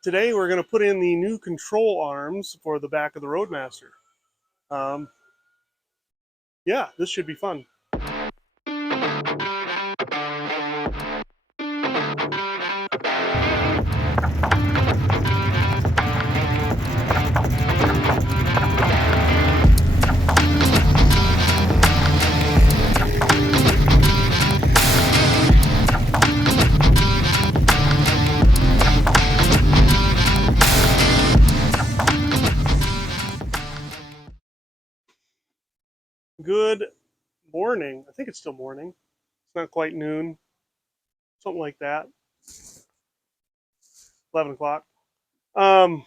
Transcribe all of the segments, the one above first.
Today we're going to put in the new control arms for the back of the Roadmaster. Um, yeah, this should be fun. Good morning. I think it's still morning. It's not quite noon, something like that. 11 o'clock. Um,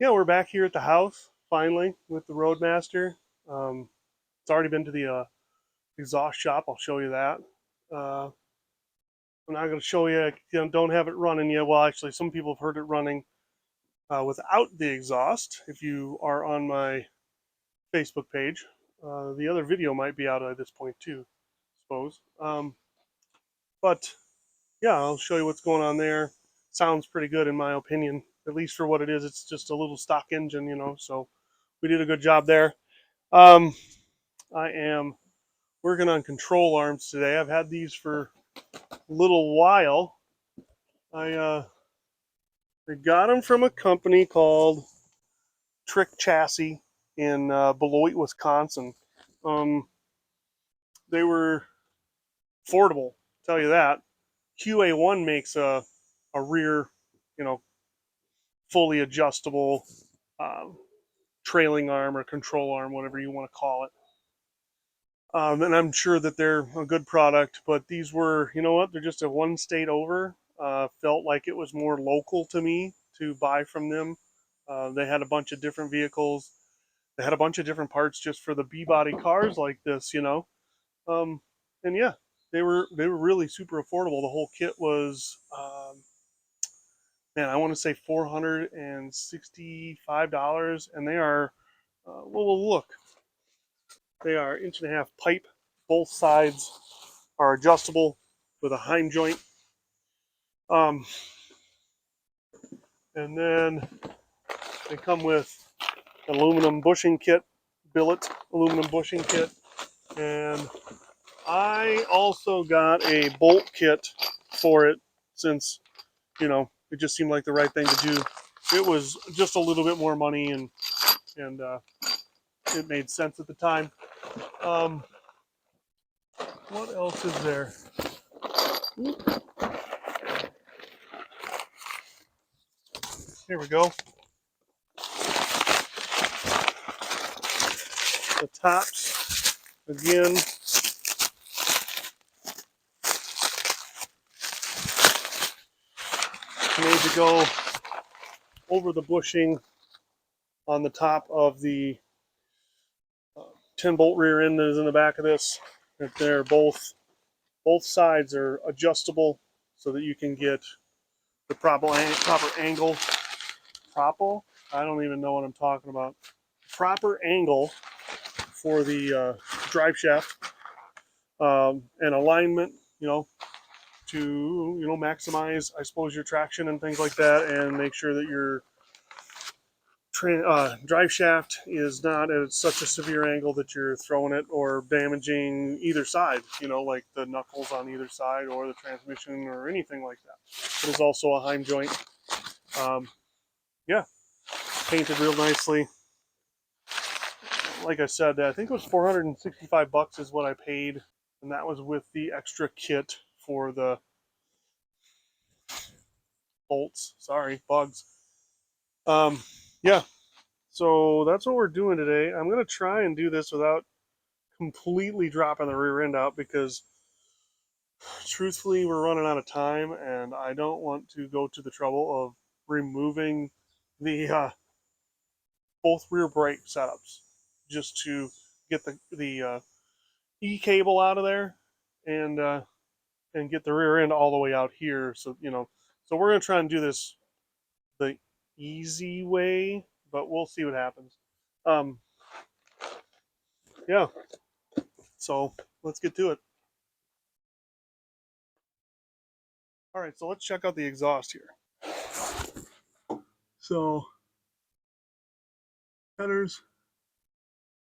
yeah, we're back here at the house finally with the Roadmaster. It's already been to the exhaust shop. I'll show you that. Uh, I'm not going to show you. Don't have it running yet. Well, actually, some people have heard it running without the exhaust. If you are on my Facebook page, the other video might be out at this point too, I suppose. But yeah, I'll show you what's going on there. Sounds pretty good in my opinion, at least for what it is. It's just a little stock engine. So we did a good job there. Um, I am working on control arms today. I've had these for a little while. I got them from a company called Trick Chassis in Beloit, Wisconsin. They were affordable, I'll tell you that. QA1 makes a rear, you know, fully adjustable um, trailing arm or control arm, whatever you want to call it. And I'm sure that they're a good product, but these were, you know what, they're just a one state over. Felt like it was more local to me to buy from them. They had a bunch of different vehicles. They had a bunch of different parts just for the B-body cars like this. Um, and yeah, they were really super affordable. The whole kit was man, I want to say $465, and they are well, look, they are inch and a half pipe. Both sides are adjustable with a Heim joint. Um, and then they come with aluminum bushing kit, billet aluminum bushing kit, and I also got a bolt kit for it since it just seemed like the right thing to do. It was just a little bit more money, and it made sense at the time. Um, what else is there? Here we go. The tops again. Made to go over the bushing on the top of the 10 bolt rear end that is in the back of this. That they're both sides are adjustable so that you can get the proper angle. Proper? I don't even know what I'm talking about. Proper angle for the drive shaft and alignment. To maximize, I suppose, your traction and things like that, and make sure that your drive shaft is not at such a severe angle that you're throwing it or damaging either side, like the knuckles on either side or the transmission or anything like that. It is also a Heim joint. Yeah, painted real nicely. Like I said, I think it was $465 is what I paid, and that was with the extra kit for the bolts. Sorry, bugs. Yeah, so that's what we're doing today. I'm going to try and do this without completely dropping the rear end out because truthfully we're running out of time and I don't want to go to the trouble of removing the both rear brake setups just to get the E cable out of there and get the rear end all the way out here. So we're going to try and do this the easy way, but we'll see what happens. um yeah, so let's get to it. All right, so let's check out the exhaust here. So headers,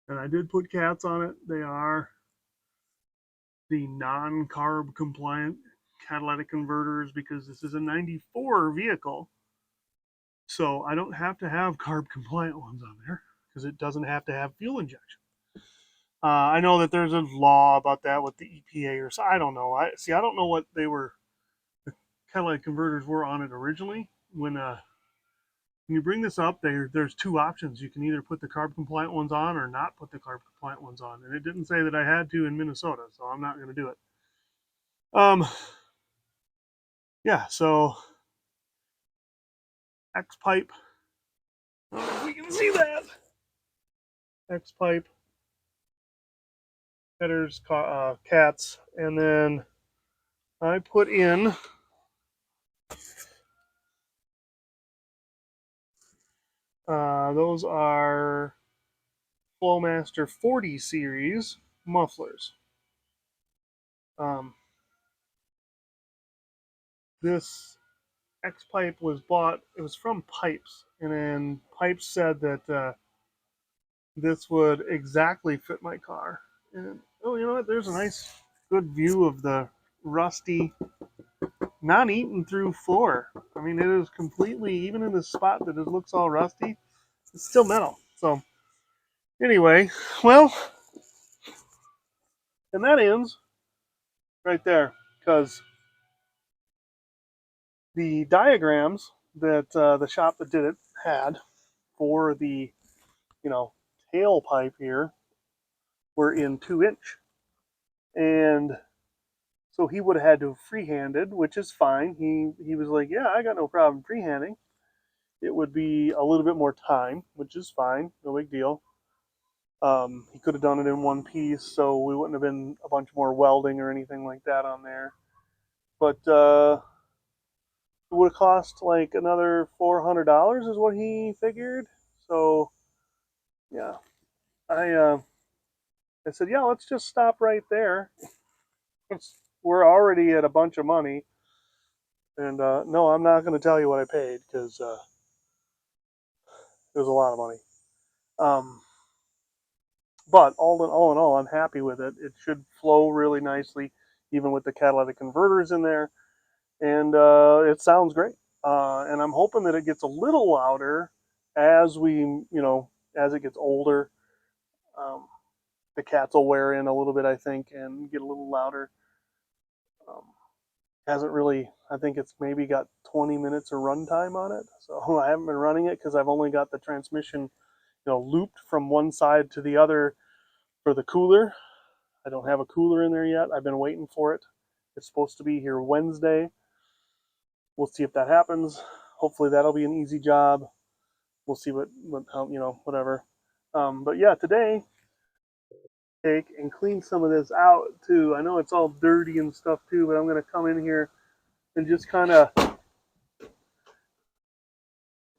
and I did put cats on it. They are the non-carb compliant catalytic converters because this is a 94 vehicle. So I don't have to have carb compliant ones on there because it doesn't have to have fuel injection. I know that there's a law about that with the EPA or so. I don't know. I don't know what they were. The catalytic converters were on it originally. When you bring this up, there's two options. You can either put the carb compliant ones on or not put the carb compliant ones on. And it didn't say that I had to in Minnesota, so I'm not going to do it. Um, yeah. So X pipe. I don't know if we can see that. X pipe headers, cats, and then I put in those are Flowmaster 40 series mufflers. Um, this X pipe was bought. It was from Pipes, and then Pipes said that this would exactly fit my car. And oh, you know what? There's a nice, good view of the rusty, not eaten through floor. I mean, it is completely, even in this spot that it looks all rusty, it's still metal. So anyway, well, and that ends right there because the diagrams that the shop that did it had for the you know tailpipe here were in 2 inch, and so he would have had to have freehanded, which is fine. He was like, yeah, I got no problem freehanding. It would be a little bit more time, which is fine, no big deal. He could have done it in one piece, so we wouldn't have been a bunch more welding or anything like that on there. But it would have cost like another $400 is what he figured. So yeah, I uh, I said, yeah, let's just stop right there. We're already at a bunch of money, and no, I'm not going to tell you what I paid because it was a lot of money. Um, but all in all, I'm happy with it. It should flow really nicely, even with the catalytic converters in there, and it sounds great. And I'm hoping that it gets a little louder as as it gets older. Um, the cats will wear in a little bit, I think, and get a little louder. Um, hasn't really. I think it's maybe got 20 minutes of runtime on it, so I haven't been running it because I've only got the transmission, looped from one side to the other for the cooler. I don't have a cooler in there yet. I've been waiting for it. It's supposed to be here Wednesday. We'll see if that happens. Hopefully that'll be an easy job. We'll see what whatever. But yeah, today take and clean some of this out too. I know it's all dirty and stuff too, but I'm gonna come in here and just kind of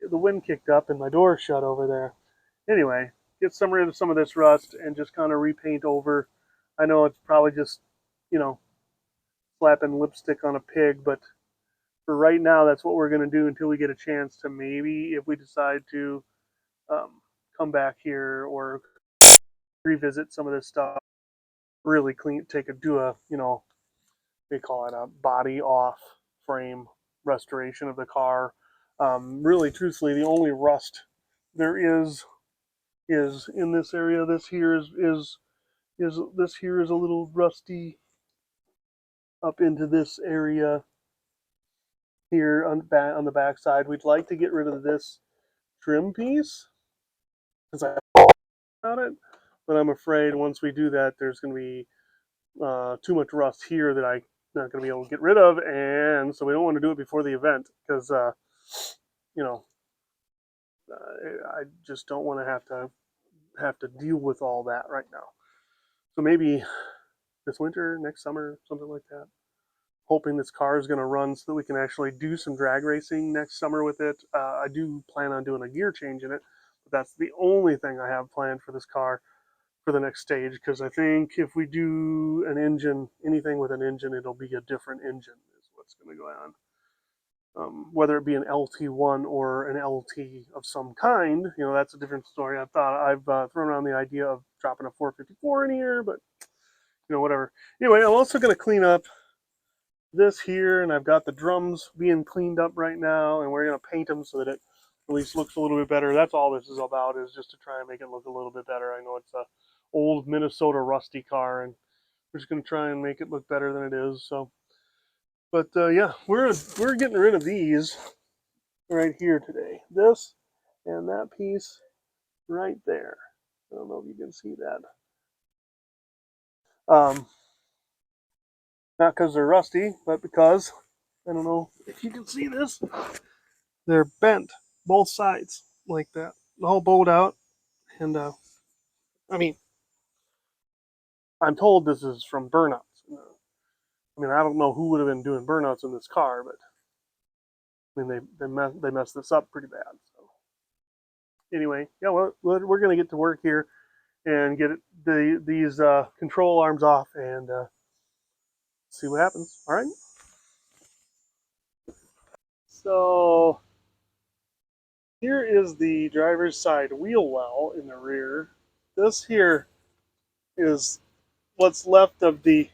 the wind kicked up and my door shut over there. Anyway, get some rid of some of this rust and just kind of repaint over. I know it's probably just you know slapping lipstick on a pig, but for right now, that's what we're going to do until we get a chance to maybe, if we decide to come back here or revisit some of this stuff, really clean, do a, they call it a body off frame restoration of the car. Really, truthfully, the only rust there is in this area. This here is this here is a little rusty up into this area here on the back side. We'd like to get rid of this trim piece because I about it, but I'm afraid once we do that, there's going to be too much rust here that I'm not going to be able to get rid of, and so we don't want to do it before the event because you know I just don't want to have to deal with all that right now. So maybe this winter, next summer, something like that. Hoping this car is going to run so that we can actually do some drag racing next summer with it. I do plan on doing a gear change in it, but that's the only thing I have planned for this car for the next stage because I think if we do anything with an engine, it'll be a different engine is what's going to go on. whether it be an LT1 or an LT of some kind. That's a different story. I've thrown around the idea of dropping a 454 in here, but whatever. Anyway, I'm also going to clean up this here, and I've got the drums being cleaned up right now, and we're going to paint them so that it at least looks a little bit better. That's all this is about, is just to try and make it look a little bit better. I know it's a old Minnesota rusty car, and we're just going to try and make it look better than it is. So, but yeah, we're getting rid of these right here today. This and that piece right there. I don't know if you can see that. Not because they're rusty, but because, I don't know if you can see this, they're bent both sides like that, all bowed out. And I mean, I'm told this is from burnouts. I mean, I don't know who would have been doing burnouts in this car, but I mean, they messed this up pretty bad. So anyway, yeah, we're gonna get to work here and get these control arms off and see what happens. All right. So here is the driver's side wheel well in the rear. This here is what's left of the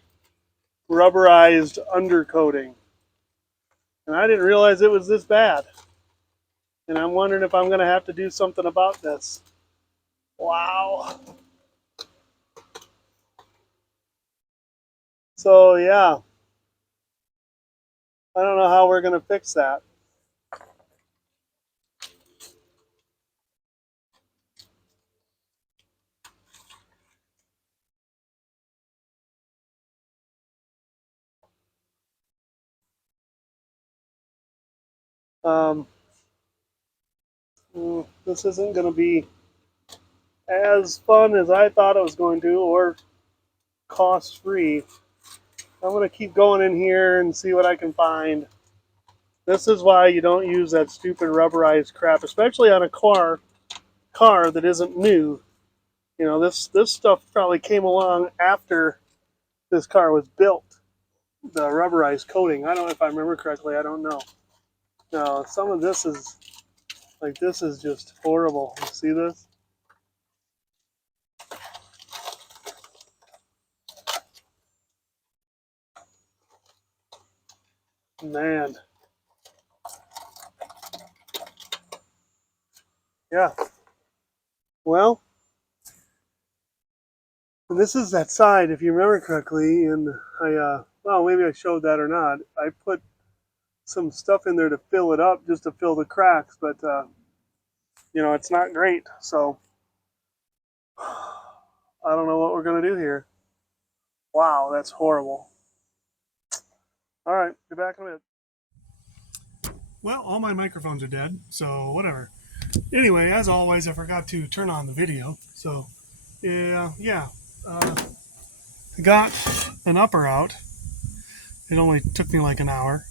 rubberized undercoating. And I didn't realize it was this bad. And I'm wondering if I'm going to have to do something about this. Wow. So, yeah. I don't know how we're going to fix that. Um, this isn't going to be as fun as I thought it was going to, or cost-free. I'm going to keep going in here and see what I can find. This is why you don't use that stupid rubberized crap, especially on a car that isn't new. This stuff probably came along after this car was built. The rubberized coating. I don't know if I remember correctly. I don't know. No, some of this is this is just horrible. You see this? Man. Yeah. Well, this is that side, if you remember correctly, and well, maybe I showed that or not. I put some stuff in there to fill it up, just to fill the cracks, but it's not great. So I don't know what we're gonna do here. Wow, that's horrible. All right, be back in a minute. Well, all my microphones are dead, so whatever. Anyway, as always, I forgot to turn on the video. So, yeah. I got an upper out. It only took me like an hour,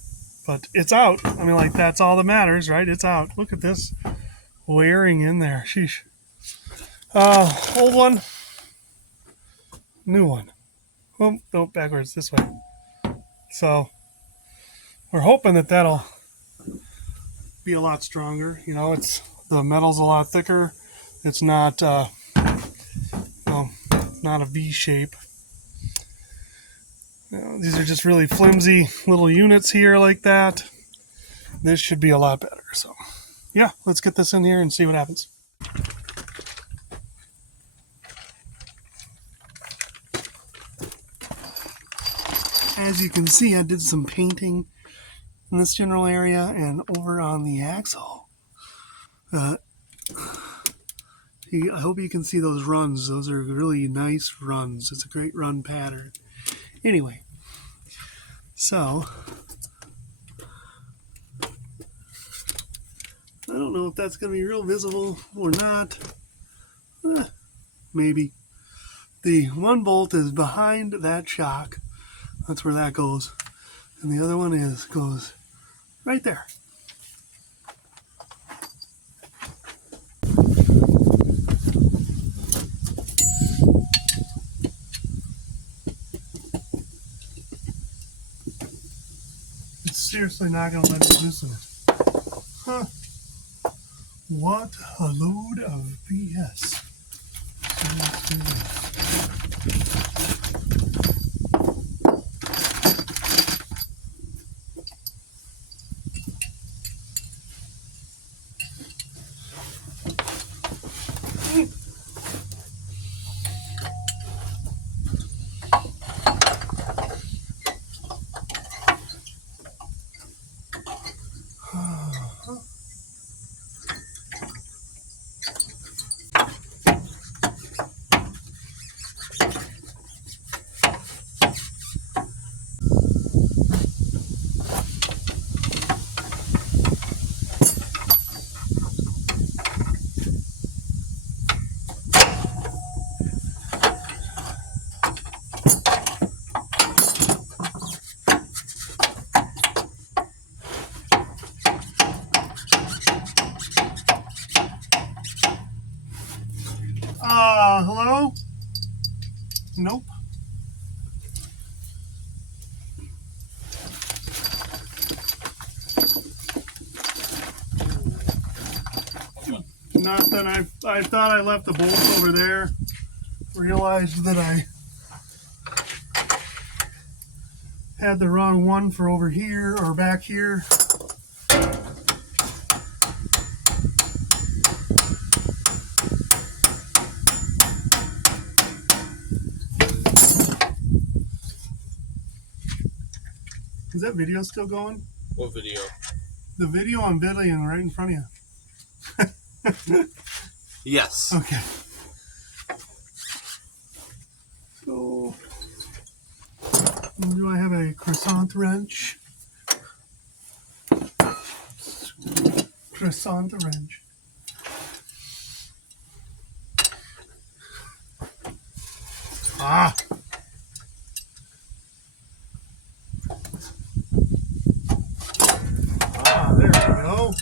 but it's out. I mean, that's all that matters, right? It's out. Look at this wearing in there. Sheesh. Old one, new one. Oh, no, backwards this way. So we're hoping that that'll be a lot stronger. The metal's a lot thicker. It's not, not a V shape. These are just really flimsy little units here like that. This should be a lot better. So, yeah, let's get this in here and see what happens. As you can see, I did some painting in this general area and over on the axle. I hope you can see those runs. Those are really nice runs. It's a great run pattern. Anyway, so I don't know if that's going to be real visible or not. Maybe. The one bolt is behind that shock. That's where that goes. And the other one goes right there. seriously not going to let me loosen it. Huh. What a load of BS. So let's do this. Hello? Nope. Nothing. I thought I left the bolts over there. Realized that I had the wrong one for over here or back here. Is that video still going? What video? The video I'm videoing right in front of you. Yes. Okay. So, do I have a croissant wrench? Croissant wrench. Ah! Ah, there we go.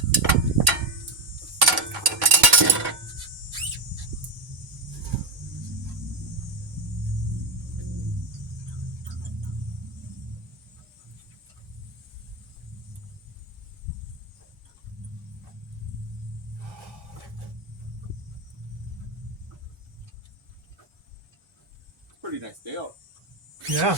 Pretty nice day out. Yeah.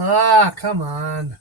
Ah, come on.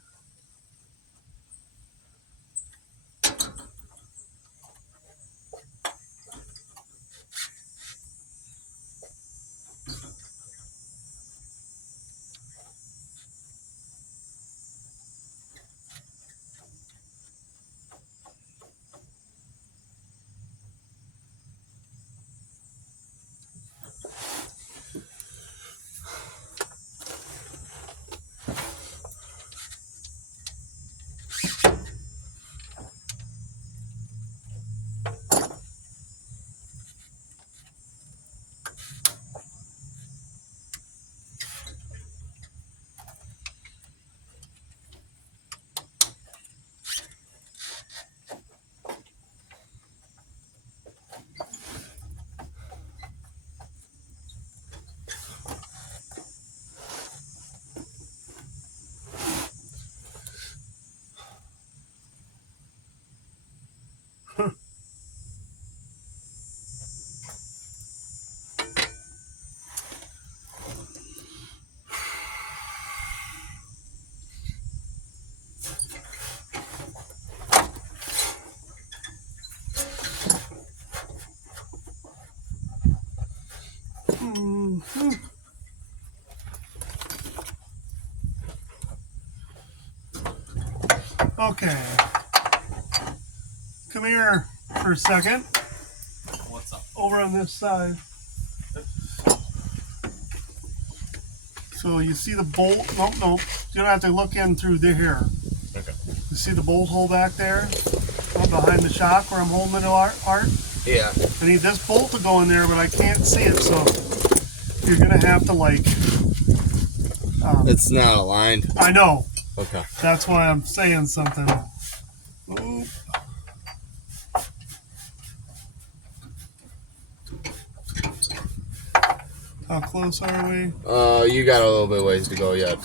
Okay. Come here for a second. What's up? Over on this side. So you see the bolt? Nope, nope. You don't have to look in through here. Okay. You see the bolt hole back there? Behind the shock where I'm holding it apart? Yeah. I need this bolt to go in there, but I can't see it, so you're gonna have to like. It's not aligned. I know. Okay. That's why I'm saying something. Oop. How close are we? You got a little bit ways to go yet.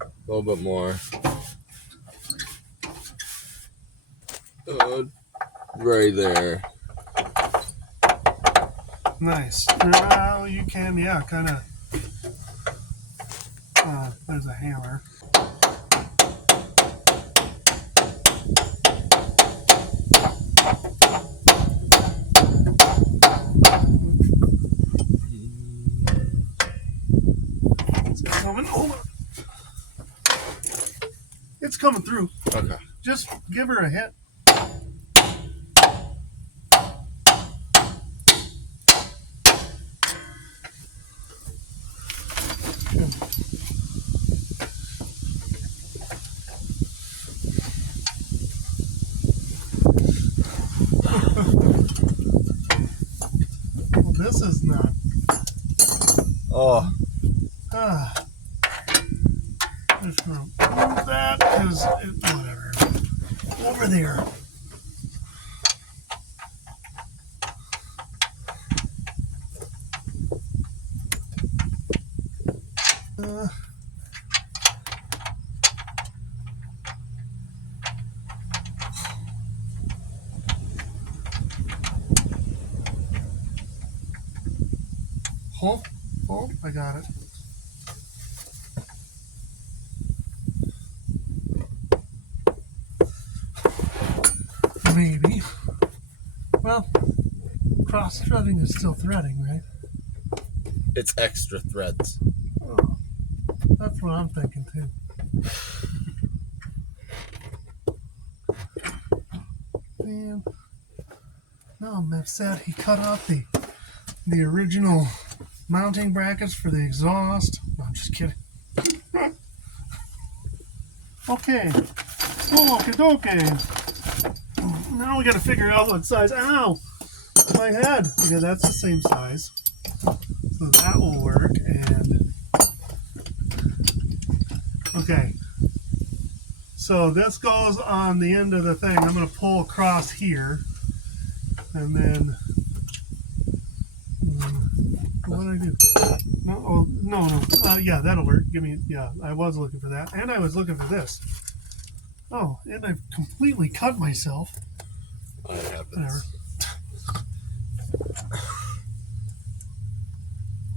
A little bit more. Right there. Nice. Now you can, yeah, kind of. There's a hammer. Is it coming? Hold on. It's coming through. Okay. Just give her a hit. Well, this is not. Oh. Just gonna move that because whatever. Over there. Oh, I got it. Maybe. Well, cross threading is still threading, right? It's extra threads. Oh, that's what I'm thinking too. Man, now I'm upset he cut off the original mounting brackets for the exhaust. No, I'm just kidding. Okay. Okay. Now we gotta figure out what size. Ow! My head. Okay, that's the same size. So that will work. And okay. So this goes on the end of the thing. I'm gonna pull across here. And then what did I do? No. Yeah, that'll work. Yeah, I was looking for that. And I was looking for this. Oh, and I've completely cut myself. Whatever.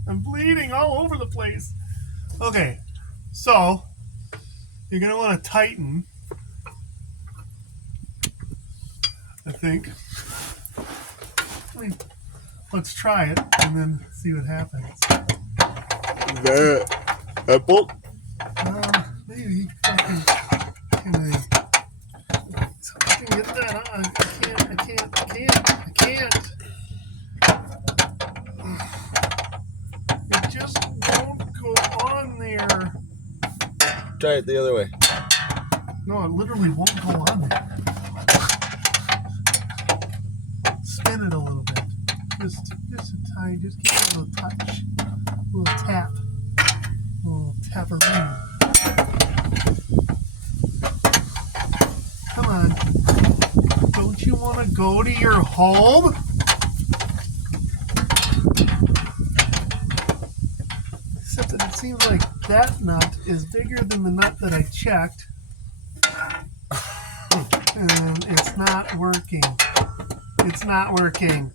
I'm bleeding all over the place. Okay, so you're going to want to tighten, I think. Let's try it and then see what happens. That bolt? Maybe. Can I get that on? I can't. It just won't go on there. Try it the other way. No, it literally won't go on there. Spin it a little bit. Just a tiny, just give it a little touch. A little tap. A little taparoo. Come on. Don't you want to go to your home? Except that it seems like that nut is bigger than the nut that I checked. And it's not working. It's not working.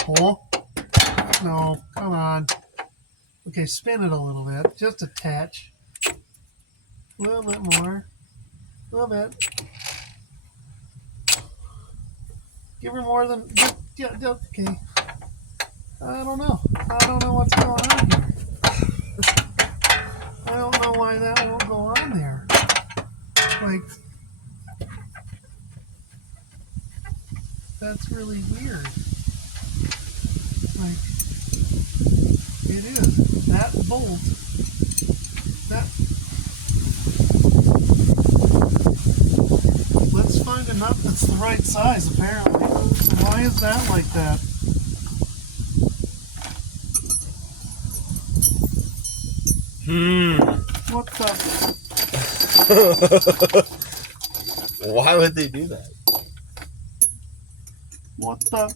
Pull? No, come on. Okay, spin it a little bit. Just a touch. A little bit more. A little bit. Give her more than... Yeah, okay. I don't know. I don't know what's going on here. I don't know why that won't go on there. Like... That's really weird. Like... It is. That bolt... That... Let's find a nut that's the right size, apparently. Why is that like that? What the? Why would they do that? What the?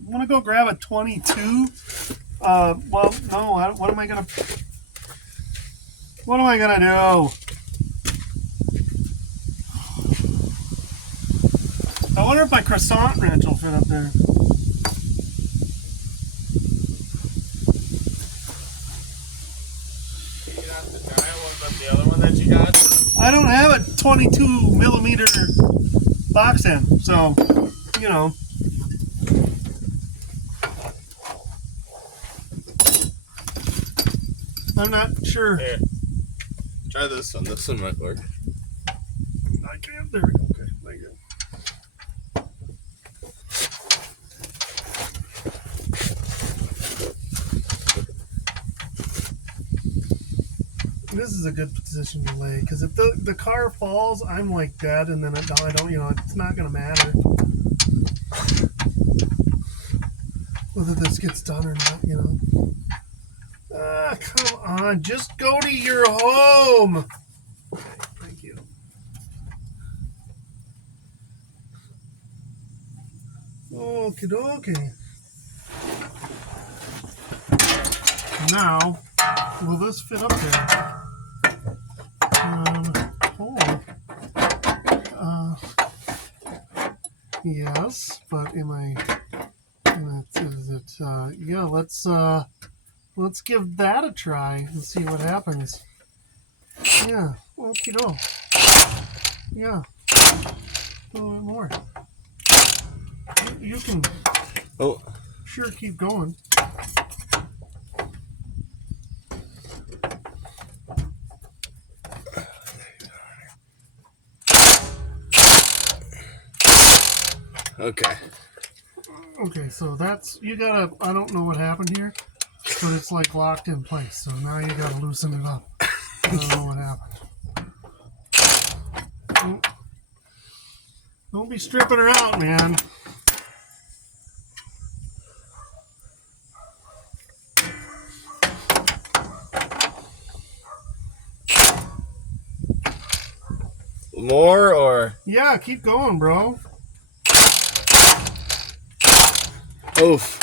I'm gonna go grab a 22. Well, no. What am I gonna? What am I gonna do? I wonder if my croissant wrench will fit up there. You got the giant one, but the other one that you got? I don't have a 22 millimeter box end, so you know. I'm not sure. Here. Try this one. This one might work. I can't. There we go. Okay, thank you. This is a good position to lay because if the car falls, I'm like dead, and then I don't. You know, it's not gonna matter whether this gets done or not. You know. Ah, come on, just go to your home. Okay, thank you. Okie dokie. Now, will this fit up there? Yes, but am I? Is it? Yeah. Let's give that a try and see what happens. Yeah. Okie doke. Yeah. A little bit more. You can. Oh. Sure, keep going. Okay. Okay, so that's you gotta. I don't know what happened here, but it's like locked in place. So now you gotta loosen it up. I don't know what happened. Don't be stripping her out, man. More or? Yeah, keep going, bro. Oof.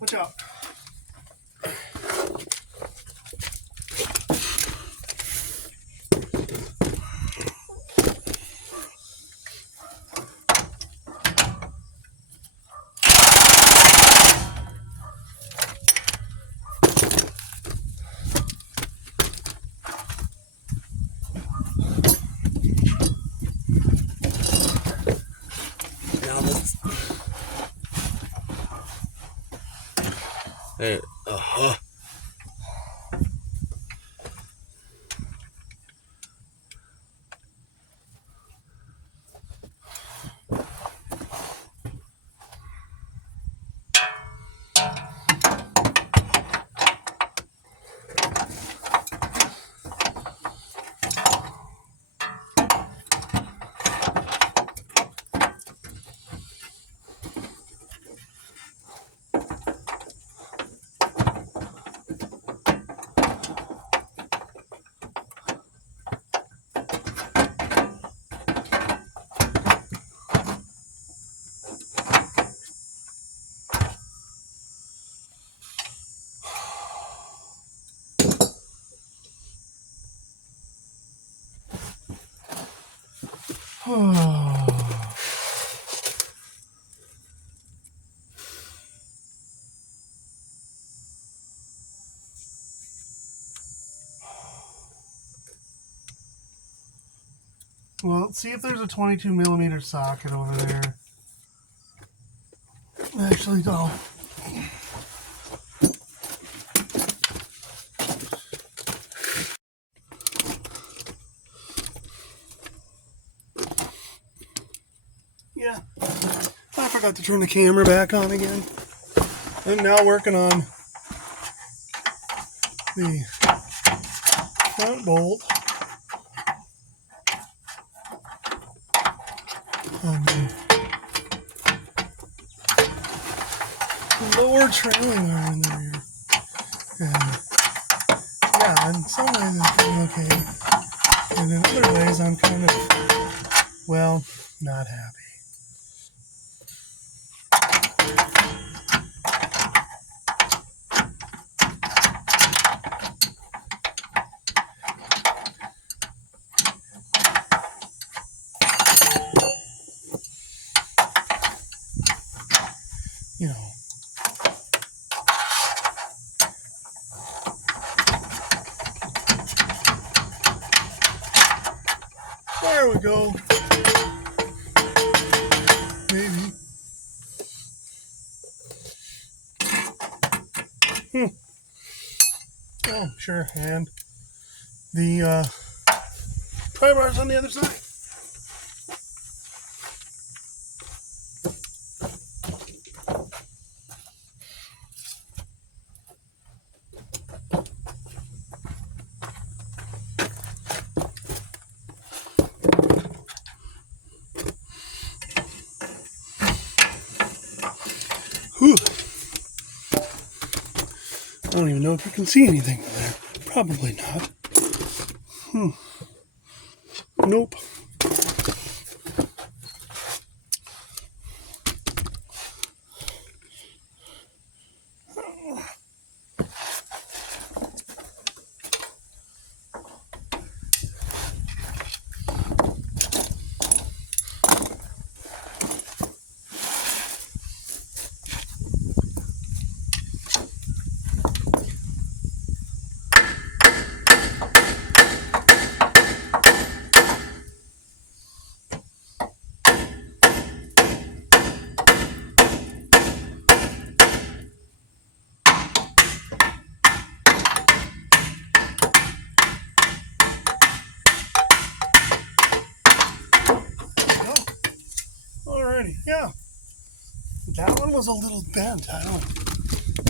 Watch out. Now let's. Hey. Well, let's see if there's a 22 millimeter socket over there. Actually, don't. forgot to turn the camera back on again. I'm now working on the front bolt on the lower trailing arm in the rear. And yeah, in some ways it's doing okay. And in other ways I'm kind of, well, not happy. You know. There we go. Maybe. Oh, sure. And the pry bar's on the other side. Whew. I don't even know if you can see anything in there. Probably not. Nope. Alrighty, yeah. That one was a little bent. I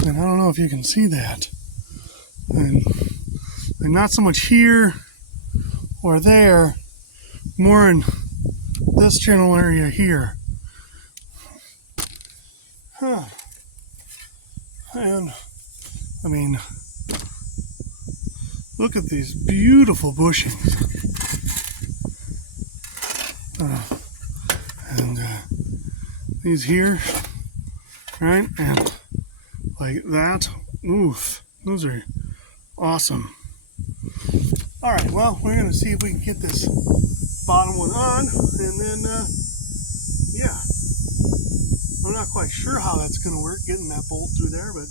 don't know if you can see that. And not so much here or there, more in this channel area here. Huh. And I mean, look at these beautiful bushings. And these here, right? And like that. Oof. Those are awesome. Alright, well, we're going to see if we can get this bottom one on. And then, yeah. I'm not quite sure how that's going to work, getting that bolt through there, but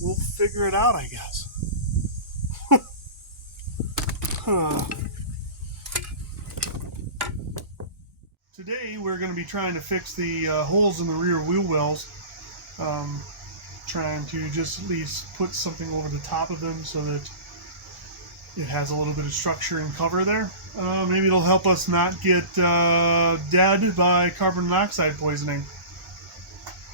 we'll figure it out, I guess. Today we're going to be trying to fix the holes in the rear wheel wells. Trying to just at least put something over the top of them so that it has a little bit of structure and cover there. Maybe it'll help us not get dead by carbon monoxide poisoning.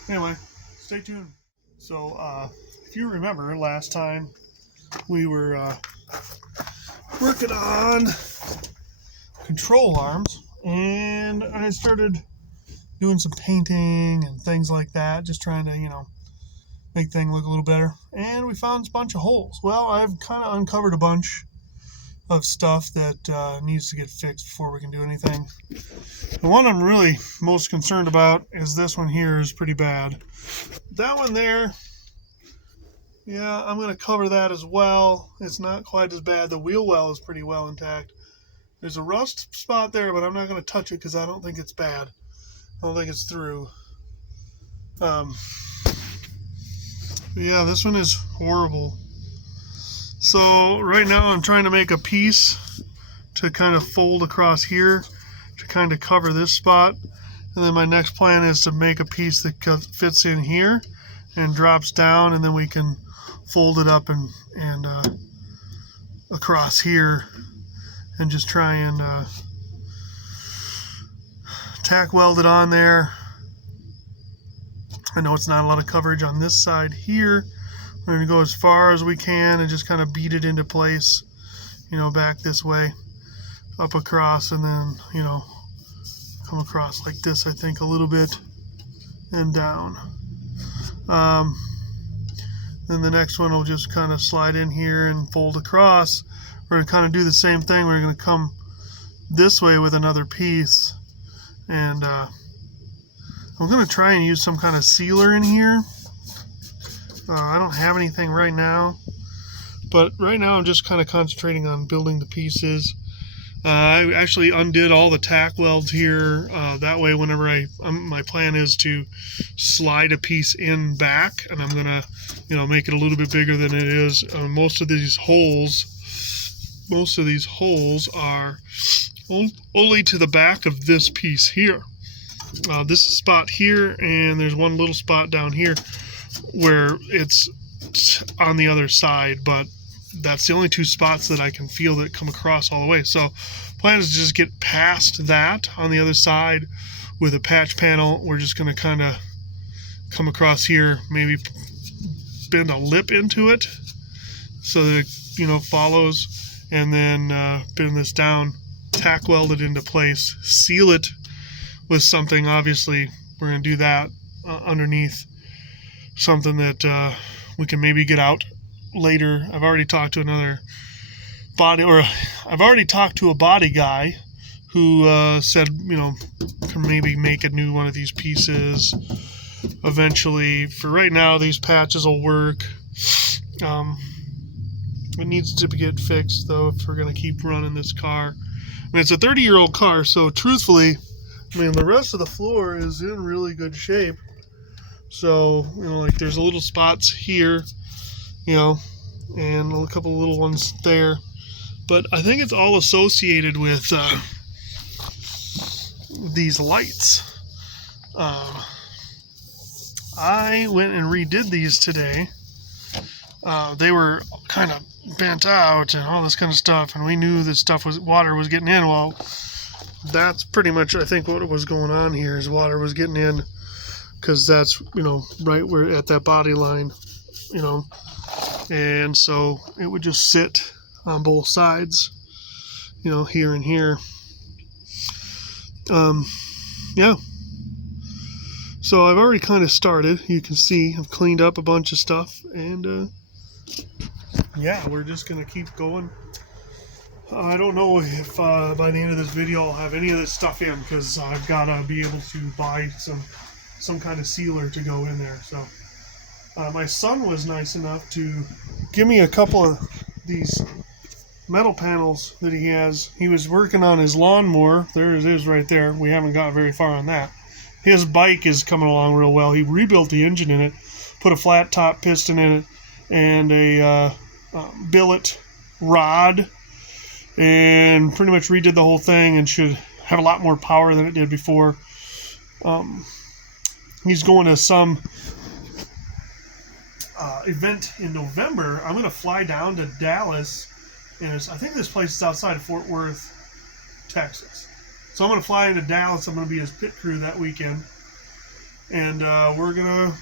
Anyway, stay tuned. So, if you remember last time we were working on control arms, and I started doing some painting and things like that, just trying to, make things look a little better. And we found a bunch of holes. Well, I've kind of uncovered a bunch of stuff that needs to get fixed before we can do anything. The one I'm really most concerned about is this one here is pretty bad. That one there, yeah, I'm going to cover that as well. It's not quite as bad. The wheel well is pretty well intact. There's a rust spot there, but I'm not going to touch it because I don't think it's bad. I don't think it's through. Yeah, this one is horrible. So right now I'm trying to make a piece to kind of fold across here to kind of cover this spot. And then my next plan is to make a piece that fits in here and drops down, and then we can fold it up and across here and just try and tack weld it on there I know it's not a lot of coverage on this side here. We're going to go as far as we can and just kind of beat it into place, back this way, up across, and then, come across like this, I think, a little bit, and down. Then the next one will just kind of slide in here and fold across. We're going to kind of do the same thing. We're going to come this way with another piece, and I'm going to try and use some kind of sealer in here. I don't have anything right now, but right now I'm just kind of concentrating on building the pieces. I actually undid all the tack welds here. That way, whenever my plan is to slide a piece in back, and I'm gonna, make it a little bit bigger than it is. Most of these holes are only to the back of this piece here. This spot here, and there's one little spot down here where it's on the other side, but that's the only two spots that I can feel that come across all the way. So plan is to just get past that on the other side with a patch panel. We're just going to kind of come across here, maybe bend a lip into it so that it follows, and then bend this down, tack weld it into place, seal it with something. Obviously we're going to do that underneath something that we can maybe get out later. I've already talked to a body guy who said, can maybe make a new one of these pieces eventually. For right now, these patches will work. It needs to get fixed, though, if we're going to keep running this car. It's a 30-year-old car, so truthfully, the rest of the floor is in really good shape. So, there's little spots here, and a couple of little ones there. But I think it's all associated with these lights. I went and redid these today. They were kind of bent out and all this kind of stuff, and we knew that water was getting in. Well, that's pretty much, I think, what was going on here is water was getting in, because that's, right where at that body line, and so it would just sit on both sides, here and here. Yeah. So I've already kind of started. You can see I've cleaned up a bunch of stuff, and yeah, we're just gonna keep going. I don't know if by the end of this video I'll have any of this stuff in, because I've got to be able to buy some kind of sealer to go in there. So my son was nice enough to give me a couple of these metal panels that he has. He was working on his lawnmower. There it is right there. We haven't got very far on that. His bike is coming along real well. He rebuilt the engine in it, put a flat top piston in it, and a billet rod, and pretty much redid the whole thing, and should have a lot more power than it did before. He's going to some event in November. I'm going to fly down to Dallas, and I think this place is outside of Fort Worth, Texas. So I'm going to fly into Dallas. I'm going to be his pit crew that weekend, and we're going to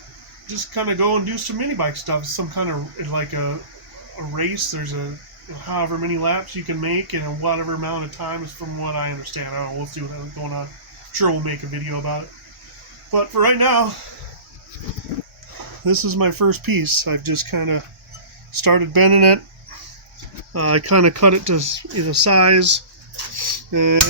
just kind of go and do some mini bike stuff. Some kind of like a race. There's however many laps you can make in whatever amount of time, is from what I understand. I don't know. We'll see what's going on. I'm sure we'll make a video about it. But for right now, this is my first piece. I've just kind of started bending it. I kind of cut it to size, and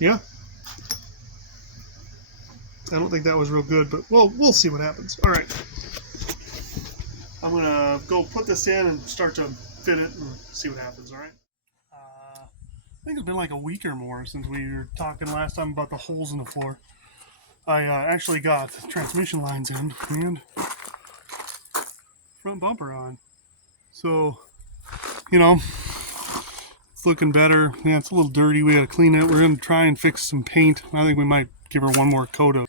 yeah. I don't think that was real good, but we'll see what happens. All right. I'm going to go put this in and start to fit it and see what happens, all right? I think it's been like a week or more since we were talking last time about the holes in the floor. I actually got the transmission lines in and front bumper on. So, it's looking better. Yeah, it's a little dirty. We got to clean it. We're going to try and fix some paint. I think we might give her one more coat of,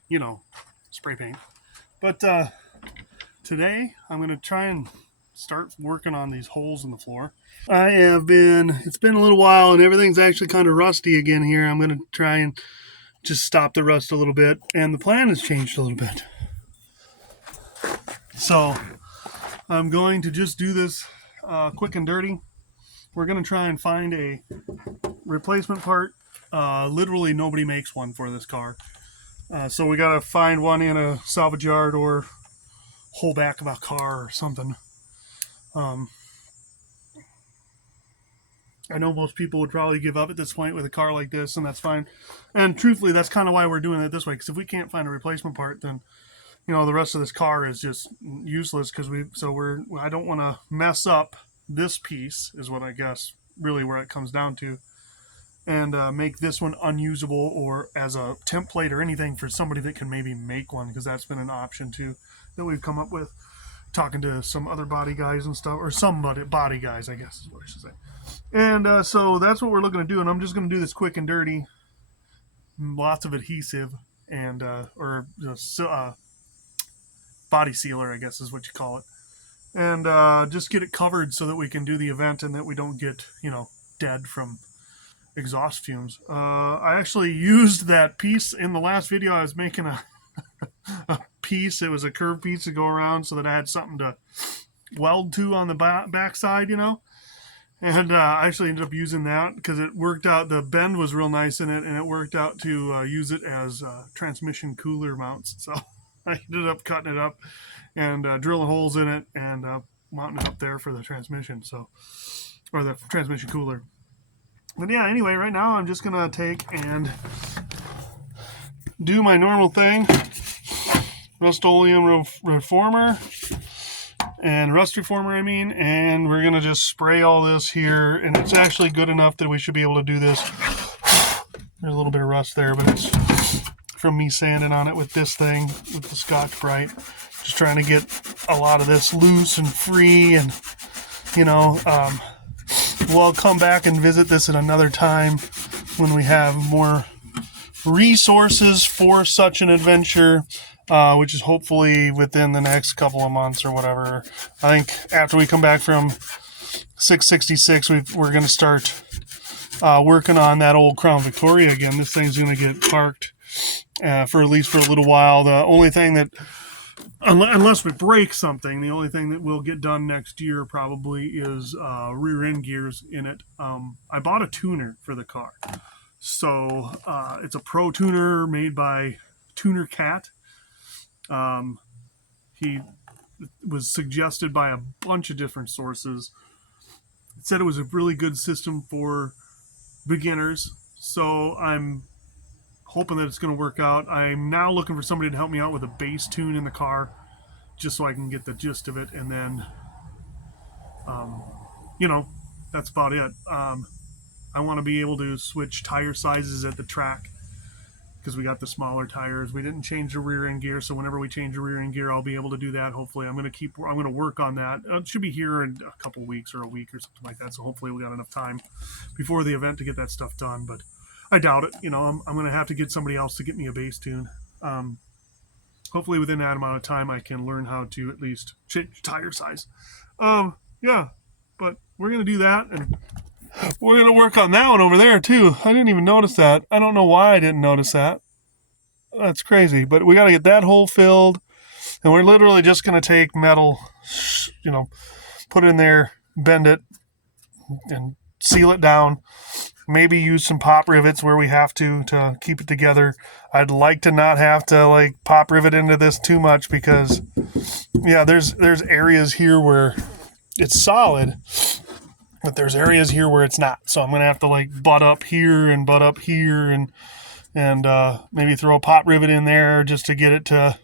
spray paint. But today I'm going to try and start working on these holes in the floor. It's been a little while and everything's actually kind of rusty again here. I'm going to try and just stop the rust a little bit, and the plan has changed a little bit. So I'm going to just do this quick and dirty. We're going to try and find a replacement part. Literally nobody makes one for this car. So we got to find one in a salvage yard or whole back of a car or something. I know most people would probably give up at this point with a car like this, and that's fine. And truthfully, that's kind of why we're doing it this way, because if we can't find a replacement part, then the rest of this car is just useless. I don't want to mess up this piece, is what I guess really where it comes down to, and make this one unusable or as a template or anything for somebody that can maybe make one, because that's been an option too that we've come up with, talking to some other body guys and stuff, or some body guys, I guess is what I should say. And so that's what we're looking to do, and I'm just going to do this quick and dirty, lots of adhesive and body sealer, I guess is what you call it, and just get it covered so that we can do the event and that we don't get dead from exhaust fumes. I actually used that piece in the last video. I was making a piece. It was a curved piece to go around so that I had something to weld to on the back side, and I actually ended up using that because it worked out. The bend was real nice in it, and it worked out to use it as transmission cooler mounts. So I ended up cutting it up and drilling holes in it and mounting it up there for the transmission, or the transmission cooler. But yeah, anyway, right now I'm just going to take and do my normal thing. Rust-Oleum reformer. And rust reformer, and we're going to just spray all this here, and it's actually good enough that we should be able to do this. There's a little bit of rust there, but it's from me sanding on it with this thing, with the Scotch-Brite. Just trying to get a lot of this loose and free, and, we'll come back and visit this at another time when we have more resources for such an adventure. Which is hopefully within the next couple of months or whatever. I think after we come back from 666, we're going to start working on that old Crown Victoria again. This thing's going to get parked for at least for a little while. The only thing that, unless we break something, the only thing that will get done next year probably is rear end gears in it. I bought a tuner for the car. So it's a Pro tuner made by Tuner Cat. He was suggested by a bunch of different sources. It said it was a really good system for beginners, so I'm hoping that it's going to work out. I'm now looking for somebody to help me out with a bass tune in the car, just so I can get the gist of it, and then that's about it. I want to be able to switch tire sizes at the track, because we got the smaller tires. We didn't change the rear end gear, so whenever we change the rear end gear, I'll be able to do that. Hopefully, I'm going to work on that. It should be here in a couple of weeks or a week or something like that. So hopefully, we got enough time before the event to get that stuff done. But I doubt it. I'm going to have to get somebody else to get me a bass tune. Hopefully, within that amount of time, I can learn how to at least change tire size. Yeah, but we're going to do that, and we're going to work on that one over there, too. I didn't even notice that. I don't know why I didn't notice that. That's crazy. But we got to get that hole filled. And we're literally just going to take metal, put it in there, bend it, and seal it down. Maybe use some pop rivets where we have to keep it together. I'd like to not have to, pop rivet into this too much because, yeah, there's areas here where it's solid, but there's areas here where it's not. So I'm going to have to butt up here and maybe throw a pop rivet in there just to get it to,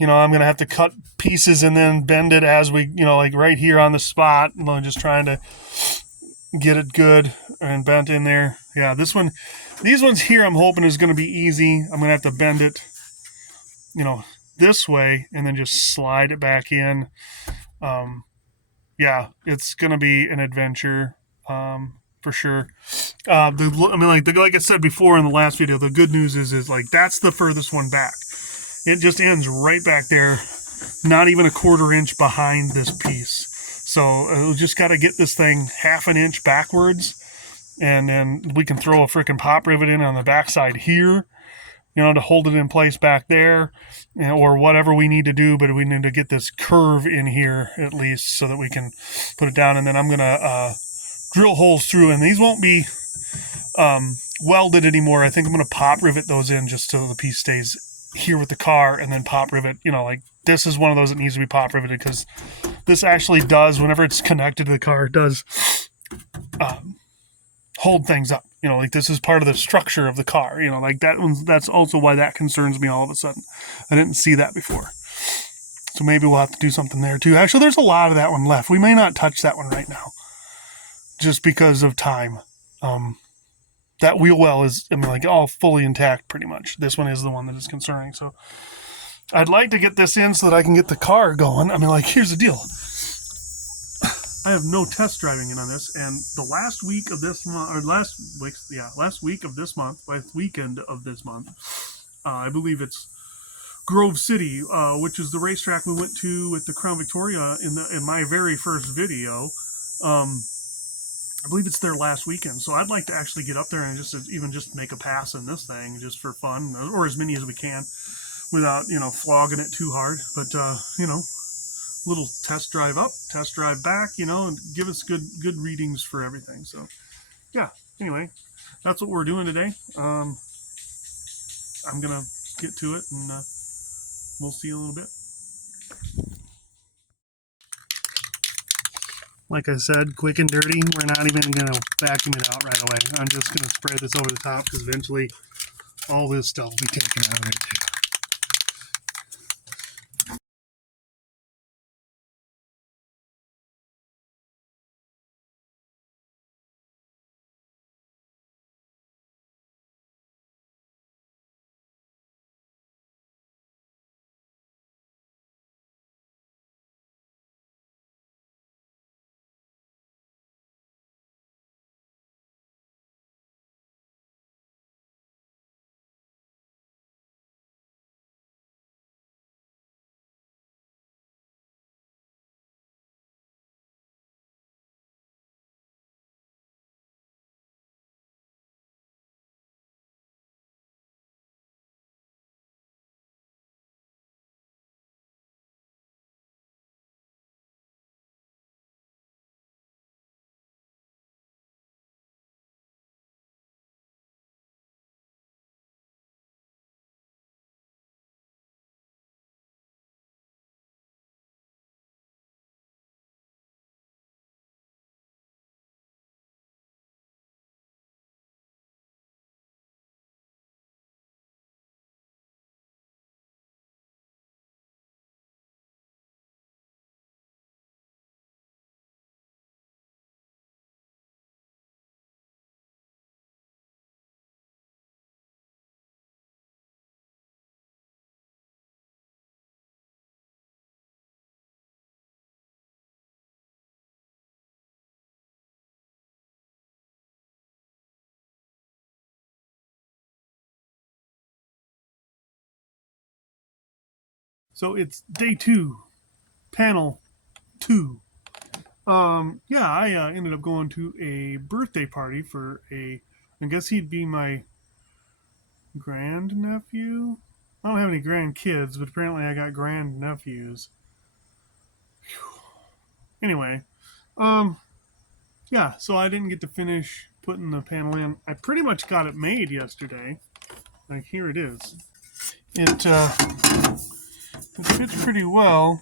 I'm going to have to cut pieces and then bend it as we, right here on the spot. I'm just trying to get it good and bent in there. Yeah, these ones here I'm hoping is going to be easy. I'm going to have to bend it, this way and then just slide it back in. Yeah, it's going to be an adventure, for sure. Like I said before in the last video, the good news is that's the furthest one back. It just ends right back there, not even a quarter inch behind this piece. So we just got to get this thing half an inch backwards, and then we can throw a freaking pop rivet in on the backside here, to hold it in place back there, or whatever we need to do. But we need to get this curve in here at least so that we can put it down. And then I'm going to drill holes through, and these won't be welded anymore. I think I'm going to pop rivet those in just so the piece stays here with the car, and then pop rivet, like this is one of those that needs to be pop riveted, because this actually does, whenever it's connected to the car, it does hold things up. Like this is part of the structure of the car. Like that's also why that concerns me all of a sudden. I didn't see that before. So maybe we'll have to do something there too. Actually, there's a lot of that one left. We may not touch that one right now, just because of time. That wheel well is, all fully intact pretty much. This one is the one that is concerning. So I'd like to get this in so that I can get the car going. Here's the deal. I have no test driving in on this, and the last week of this month, or last week of this month, last weekend of this month, I believe it's Grove City, which is the racetrack we went to with the Crown Victoria in my very first video. I believe it's their last weekend, so I'd like to actually get up there and just make a pass in this thing, just for fun, or as many as we can, without flogging it too hard. But little test drive up, test drive back, and give us good readings for everything. So yeah, anyway, that's what we're doing today. I'm gonna get to it, and we'll see you in a little bit. Like I said, quick and dirty. We're not even going to vacuum it out right away. I'm just going to spray this over the top, because eventually all this stuff will be taken out of it too. So it's day 2, panel 2. I ended up going to a birthday party for I guess he'd be my grandnephew. I don't have any grandkids, but apparently I got grandnephews. Anyway, so I didn't get to finish putting the panel in. I pretty much got it made yesterday. Like, here it is. It fits pretty well.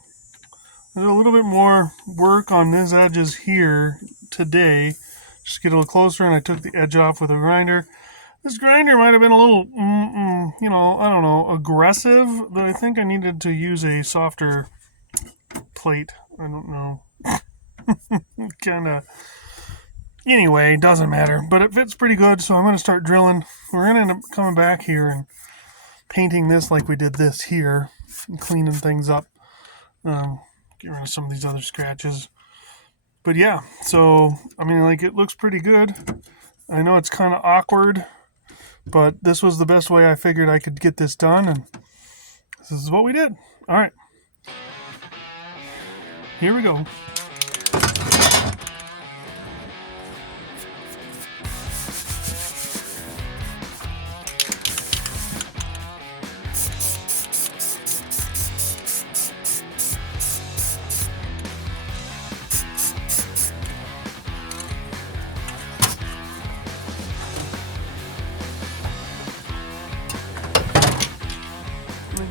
There's a little bit more work on these edges here today. Just get a little closer, and I took the edge off with a grinder. This grinder might have been a little, I don't know, aggressive, but I think I needed to use a softer plate. I don't know. Kind of. Anyway, doesn't matter. But it fits pretty good, so I'm going to start drilling. We're going to end up coming back here and painting this like we did this here, and cleaning things up. Get rid of some of these other scratches. But yeah, so, it looks pretty good. I know it's kind of awkward, but this was the best way I figured I could get this done, and this is what we did. All right. Here we go.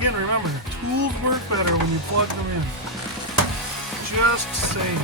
again, remember, tools work better when you plug them in. Just saying.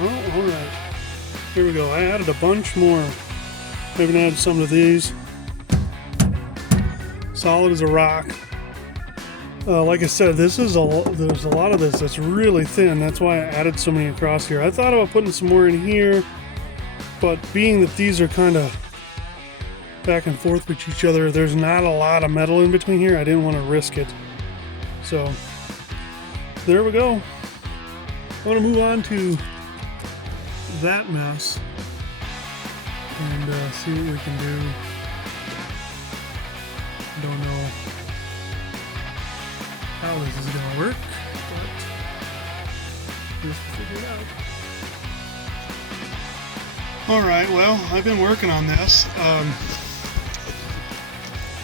Oh, alright. Here we go. I added a bunch more. I even added some of these. Solid as a rock. Like I said, there's a lot of this that's really thin. That's why I added so many across here. I thought about putting some more in here, but being that these are kind of back and forth with each other, there's not a lot of metal in between here. I didn't want to risk it. So, there we go. I'm going to move on to that mess and see what we can do. Don't know how this is going to work, but just figure it out. Alright, well, I've been working on this.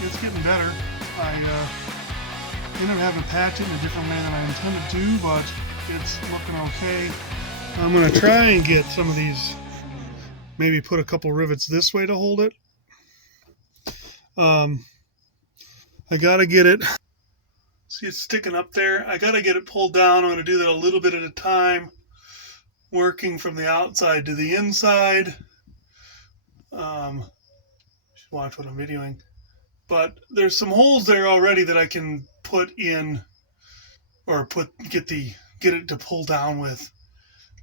It's getting better. I ended up having to patch it in a different way than I intended to, but it's looking okay. I'm going to try and get some of these, maybe put a couple rivets this way to hold it. I got to get it, see it's sticking up there. I got to get it pulled down. I'm going to do that a little bit at a time, working from the outside to the inside. Watch what I'm videoing. but there's some holes there already that I can put in, or get it to pull down with.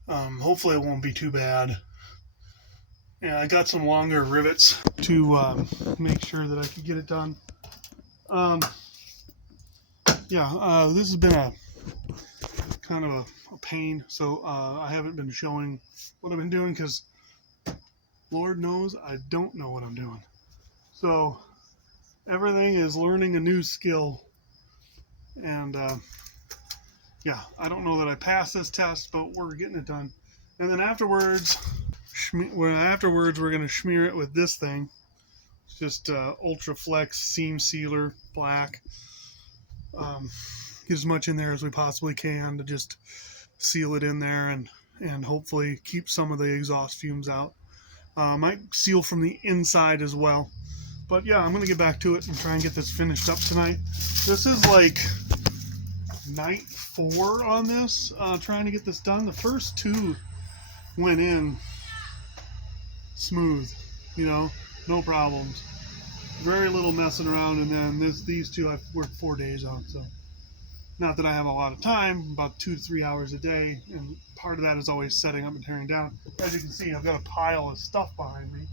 Hopefully it won't be too bad. Yeah, I got some longer rivets to make sure that I could get it done. Um, this has been a kind of a pain, so I haven't been showing what I've been doing because Lord knows I don't know what I'm doing. So everything is learning a new skill, and I don't know that I passed this test, but we're getting it done. And then afterwards, we're going to smear it with this thing. It's just Ultra Flex Seam Sealer Black. Get as much in there as we possibly can to just seal it in there and hopefully keep some of the exhaust fumes out. Might seal from the inside as well. But yeah, I'm going to get back to it and try and get this finished up tonight. This is like night 4 on this, trying to get this done. The first 2 went in smooth, no problems. Very little messing around, and then these 2 I've worked 4 days on, so not that I have a lot of time, about 2 to 3 hours a day, and part of that is always setting up and tearing down. As you can see, I've got a pile of stuff behind me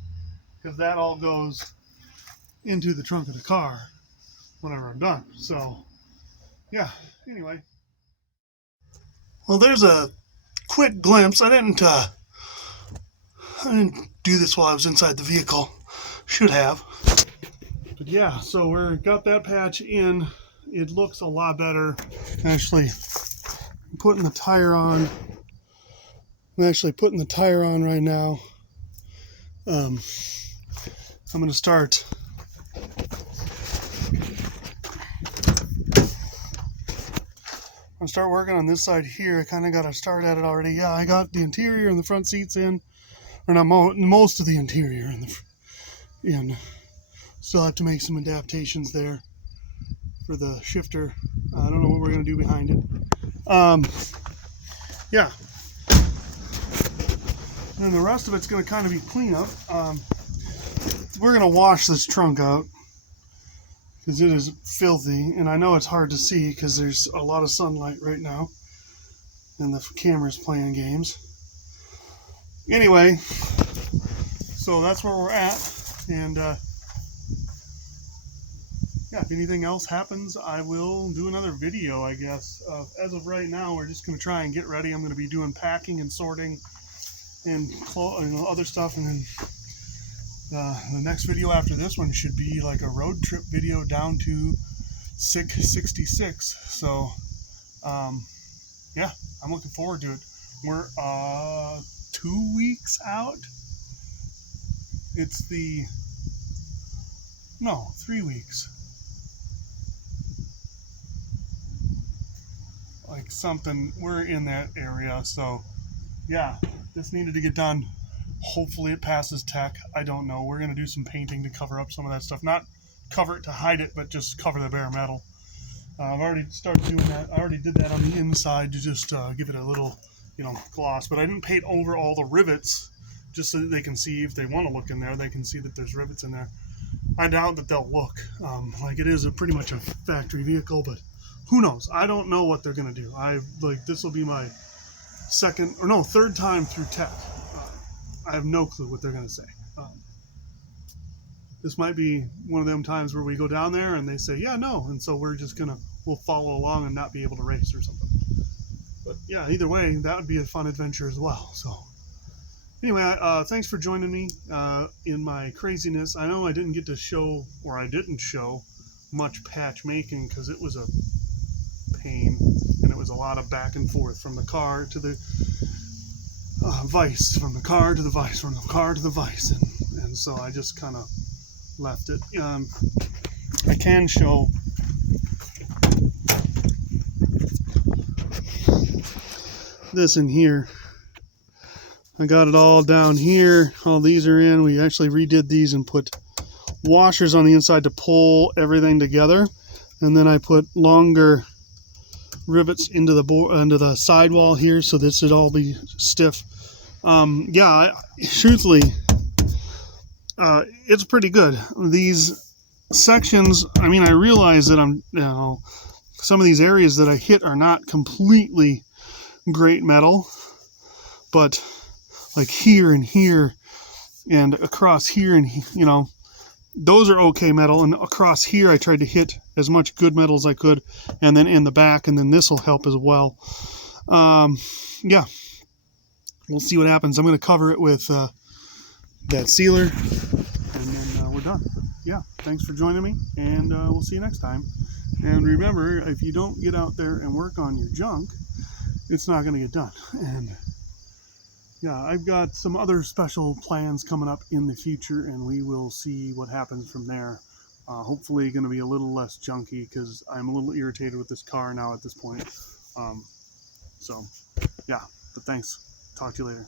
because that all goes into the trunk of the car whenever I'm done. So yeah, anyway. Well, there's a quick glimpse. I didn't do this while I was inside the vehicle. Should have. But yeah, so we're got that patch in. It looks a lot better. Actually, I'm putting the tire on. I'm actually putting the tire on right now. I'm going to start. I'll start working on this side here. I kind of got to start at it already. Yeah, I got the interior and the front seats in, or not most of the interior in. Still have to make some adaptations there for the shifter. I don't know what we're going to do behind it. Yeah. And then the rest of it's going to kind of be cleanup. We're going to wash this trunk out because it is filthy, and I know it's hard to see because there's a lot of sunlight right now and the camera's playing games. Anyway, so that's where we're at, and if anything else happens, I will do another video, I guess. As of right now, we're just going to try and get ready. I'm going to be doing packing and sorting and other stuff, and then the next video after this one should be like a road trip video down to 666. So I'm looking forward to it. We're 2 weeks out. It's 3 weeks. Like something, we're in that area. So yeah, this needed to get done. Hopefully it passes tech. I don't know. We're going to do some painting to cover up some of that stuff. Not cover it to hide it, but just cover the bare metal. I've already started doing that. I already did that on the inside to just give it a little, gloss. But I didn't paint over all the rivets just so that they can see, if they want to look in there, they can see that there's rivets in there. I doubt that they'll look. Like it is pretty much a factory vehicle, but who knows? I don't know what they're going to do. This will be my third time through tech. I have no clue what they're going to say. This might be one of them times where we go down there and they say, yeah, no. And so we'll follow along and not be able to race or something. But yeah, either way, that would be a fun adventure as well. So anyway, thanks for joining me in my craziness. I know I didn't get to show, or I didn't show much patch making because it was a pain and it was a lot of back and forth from the car to the vise, from the car to the vise, from the car to the vise, and so I just kind of left it. I can show this in here. I got it all down here. All these are in. We actually redid these and put washers on the inside to pull everything together, and then I put longer rivets into the sidewall here, so this would all be stiff. Truthfully, it's pretty good. These sections, I mean, I realize that some of these areas that I hit are not completely great metal, but like here and here and across here and those are okay metal, and across here I tried to hit as much good metal as I could, and then in the back, and then this will help as well. Yeah, we'll see what happens. I'm going to cover it with that sealer, and then we're done. Yeah, thanks for joining me, and we'll see you next time. And remember, if you don't get out there and work on your junk, it's not going to get done. And yeah, I've got some other special plans coming up in the future, and we will see what happens from there. Hopefully going to be a little less junky, because I'm a little irritated with this car now at this point. So, yeah, but thanks. Talk to you later.